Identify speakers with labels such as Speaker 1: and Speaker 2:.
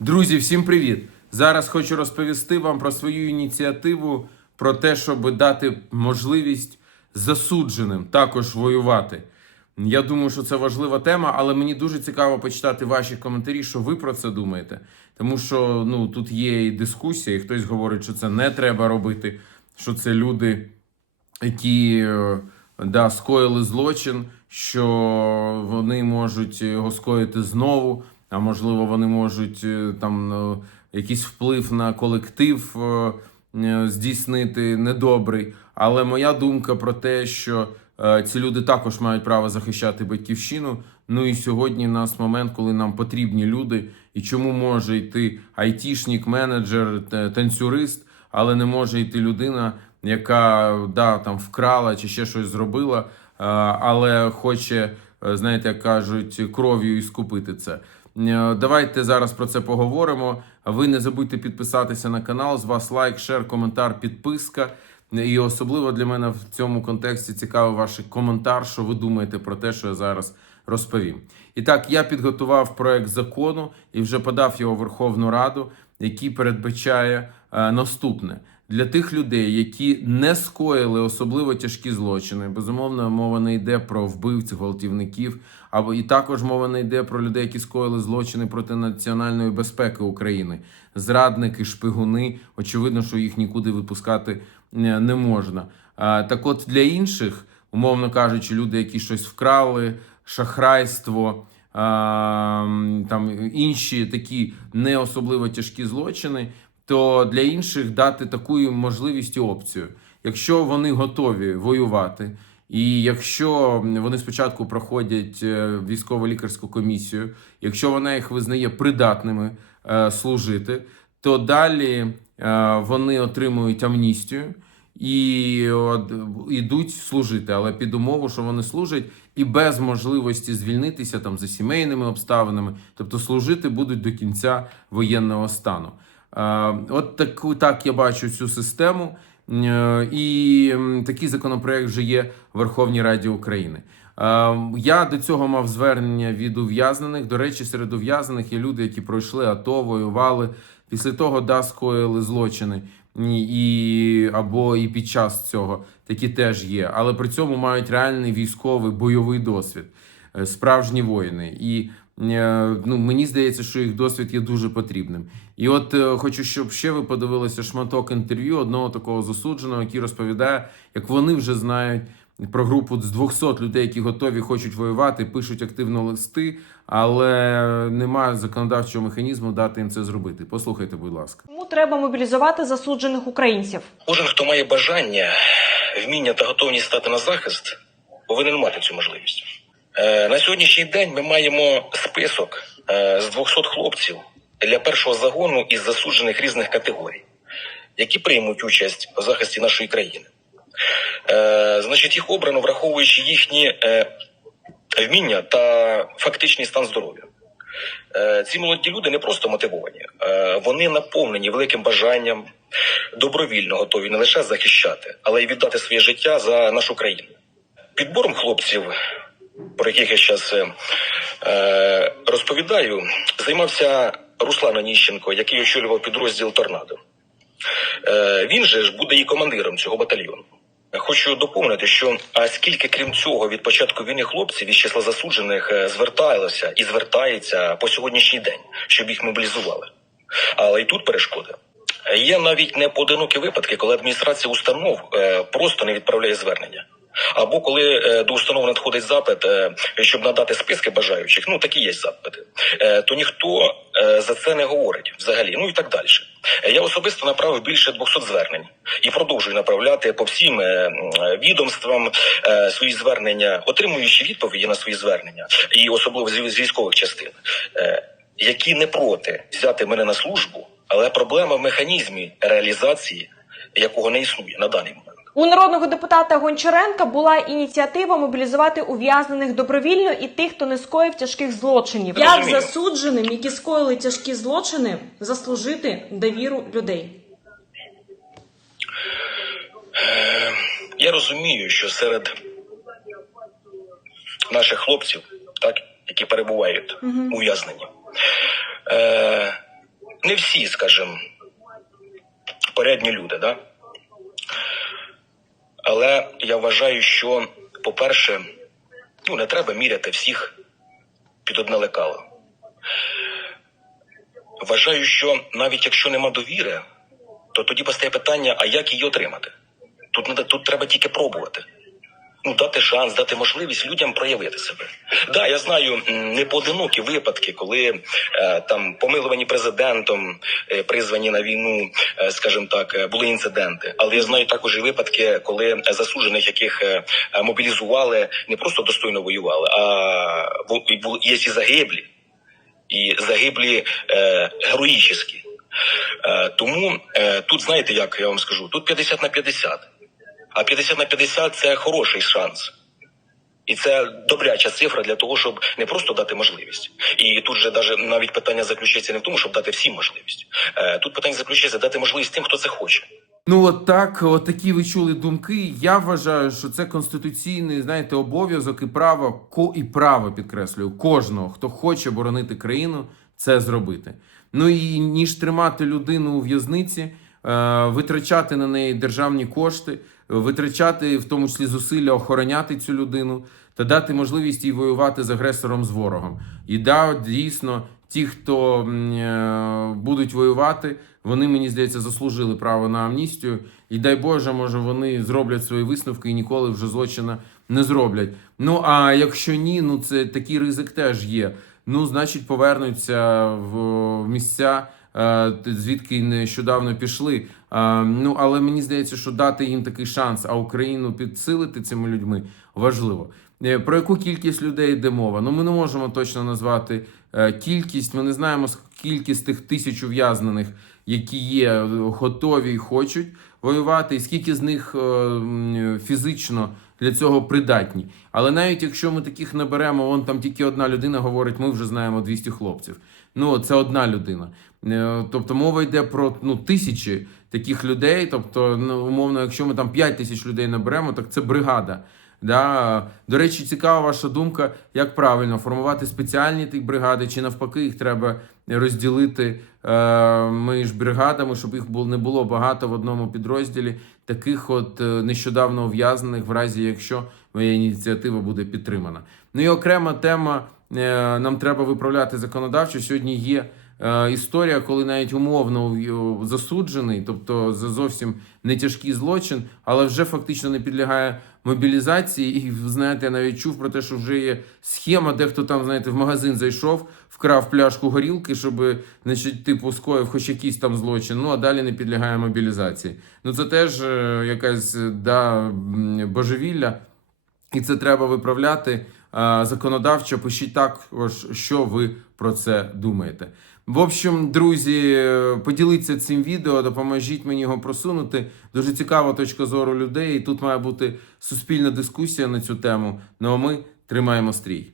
Speaker 1: Друзі, всім привіт! Зараз хочу розповісти вам про свою ініціативу про те, щоб дати можливість засудженим також воювати. Я думаю, що це важлива тема, але мені дуже цікаво почитати ваші коментарі, що ви про це думаєте. Тому що ну тут є і дискусія, і хтось говорить, що це не треба робити, що це люди, які е, да, скоїли злочин, що вони можуть його скоїти знову, а можливо, вони можуть е, там е, якийсь вплив на колектив е, е, здійснити недобрий. Але моя думка про те, що ці люди також мають право захищати батьківщину. Ну і сьогодні у нас момент, коли нам потрібні люди, і чому може йти айтішник, менеджер, танцюрист, але не може йти людина, яка да, там вкрала чи ще щось зробила, але хоче, знаєте, як кажуть, кров'ю і скупити це. Е, Давайте зараз про це поговоримо. Ви не забудьте підписатися на канал. З вас лайк, шер, коментар, підписка. І особливо для мене в цьому контексті цікавий ваш коментар, що ви думаєте про те, що я зараз розповім. І так, я підготував проект закону і вже подав його в Верховну Раду, який передбачає е, наступне для тих людей, які не скоїли особливо тяжкі злочини. Безумовно, мова не йде про вбивців, гвалтівників, або і також мова не йде про людей, які скоїли злочини проти національної безпеки України, зрадники, шпигуни. Очевидно, що їх нікуди випускати е, не можна. Так, от для інших, умовно кажучи, люди, які щось вкрали, шахрайство. Там інші такі не особливо тяжкі злочини, то для інших дати таку можливість і опцію. Якщо вони готові воювати, і якщо вони спочатку проходять е, військово-лікарську комісію, якщо вона їх визнає придатними е, служити, то далі е, вони отримують амністію і от, йдуть служити, але під умову, що вони служать і без можливості звільнитися там за сімейними обставинами, тобто служити будуть до кінця воєнного стану. Е, От таку так я бачу цю систему, Е, і такий законопроект вже є в Верховній Раді України. Е, Я до цього мав звернення від ув'язнених. До речі, серед ув'язнених є люди, які пройшли АТО, воювали. Після того да, скоїли злочини і, або і під час цього такі теж є, але при цьому мають реальний військовий бойовий досвід, справжні воїни. І ну, мені здається, що їх досвід є дуже потрібним. І от е, хочу, щоб ще ви подивилися шматок інтерв'ю одного такого засудженого, який розповідає, як вони вже знають про групу з 200 людей, які готові хочуть воювати, пишуть активно листи, але немає законодавчого механізму дати їм це зробити. Послухайте, будь ласка.
Speaker 2: Тому треба мобілізувати засуджених українців.
Speaker 3: Кожен, хто має бажання, вміння та готовність стати на захист, повинен мати цю можливість. Е, на сьогоднішній день ми маємо список е, з 200 хлопців для першого загону із засуджених різних категорій, які приймуть участь у захисті нашої країни. Е, значить, їх обрано, враховуючи їхні вміння та фактичний стан здоров'я. Ці молоді люди не просто мотивовані, вони наповнені великим бажанням, добровільно готові не лише захищати, але й віддати своє життя за нашу країну. Підбором хлопців, про яких я зараз е, розповідаю, займався Руслан Оніщенко, який очолював підрозділ Торнадо. Е, він же ж буде і командиром цього батальйону. Хочу доповнити, що а скільки крім цього від початку війни хлопців із числа засуджених е, зверталося і звертається по сьогоднішній день, щоб їх мобілізували. Але і тут перешкоди. Е, Є навіть не поодинокі випадки, коли адміністрація установ е, просто не відправляє звернення. Або коли е, до установ надходить запит, е, щоб надати списки бажаючих, ну такі є запити, е, то ніхто за це не говорить взагалі. Ну і так далі. Я особисто направив більше 200 звернень і продовжую направляти по всім відомствам свої звернення, отримуючи відповіді на свої звернення, і особливо з військових частин, які не проти взяти мене на службу, але проблема в механізмі реалізації, якого не існує на даний момент.
Speaker 2: У народного депутата Гончаренка була ініціатива мобілізувати ув'язнених добровільно і тих, хто не скоїв тяжких злочинів.
Speaker 4: Як засудженим, які скоїли тяжкі злочини, заслужити довіру людей?
Speaker 3: Я розумію, що серед наших хлопців, так, які перебувають ув'язнені, е, не всі, скажімо, порядні люди, да? Але я вважаю, що, по-перше, ну, не треба міряти всіх під одне лекало. Вважаю, що навіть якщо нема довіри, то тоді постає питання, а як її отримати? Тут, тут треба тільки пробувати. Ну, дати шанс, дати можливість людям проявити себе. Да, я знаю непоодинокі випадки, коли е, там помилувані президентом, е, призвані на війну, е, скажімо так, е, були інциденти. Але я знаю також і випадки, коли засуджених, яких е, е, мобілізували, не просто достойно воювали, а були- є і загиблі, і загиблі е, героїчні. Е, тому е, тут знаєте, як я вам скажу, тут 50 на 50. А 50 на 50 це хороший шанс. І це добряча цифра для того, щоб не просто дати можливість. І тут же даже навіть питання заключається не в тому, щоб дати всім можливість. Е, Тут питання заключається дати можливість тим, хто це хоче.
Speaker 1: Ну, от так, от такі ви чули думки. Я вважаю, що це конституційний, знаєте, обов'язок і право ко і право підкреслюю кожного, хто хоче боронити країну, це зробити. Ну і ніж тримати людину у в'язниці, витрачати на неї державні кошти, витрачати в тому числі зусилля охороняти цю людину та дати можливість їй воювати з агресором з ворогом. І да, дійсно, ті, хто е, будуть воювати, вони мені здається заслужили право на амністію. І дай Боже, може вони зроблять свої висновки і ніколи вже злочина не зроблять. Ну а якщо ні, ну це такий ризик теж є. Ну, значить, повернуться в місця, е, звідки нещодавно пішли. Е, Ну, але мені здається, що дати їм такий шанс, а Україну підсилити цими людьми важливо. Е, Про яку кількість людей йде мова? Ну, ми не можемо точно назвати е, кількість. Ми не знаємо з тих тисяч ув'язнених, які є е, готові і хочуть воювати, і скільки з них е, фізично для цього придатні. Але навіть якщо ми таких наберемо, вон там тільки одна людина говорить, ми вже знаємо 200 хлопців. Ну, це одна людина. Е, Тобто мова йде про ну, тисячі таких людей. Тобто, ну, умовно, якщо ми там 5 тисяч людей наберемо, так це бригада. Да. До речі, цікава ваша думка, як правильно формувати спеціальні ті бригади, чи навпаки їх треба розділити е, між бригадами, щоб їх не було багато в одному підрозділі, таких от е, нещодавно ув'язнених, в разі якщо моя ініціатива буде підтримана. Ну і окрема тема, е, нам треба виправляти законодавчо. Сьогодні є історія, коли навіть умовно засуджений, тобто за зовсім не тяжкий злочин, але вже фактично не підлягає мобілізації. І знаєте, я навіть чув про те, що вже є схема, де хто там, знаєте, в магазин зайшов, вкрав пляшку горілки, щоб, значить, типу, скоїв хоч якийсь там злочин, ну а далі не підлягає мобілізації. Ну це теж е, якась да, божевілля. І це треба виправляти законодавчо. Пишіть також, що ви про це думаєте. В общем, друзі, поділіться цим відео, допоможіть мені його просунути. Дуже цікава точка зору людей. І тут має бути суспільна дискусія на цю тему. Ну а ми тримаємо стрій.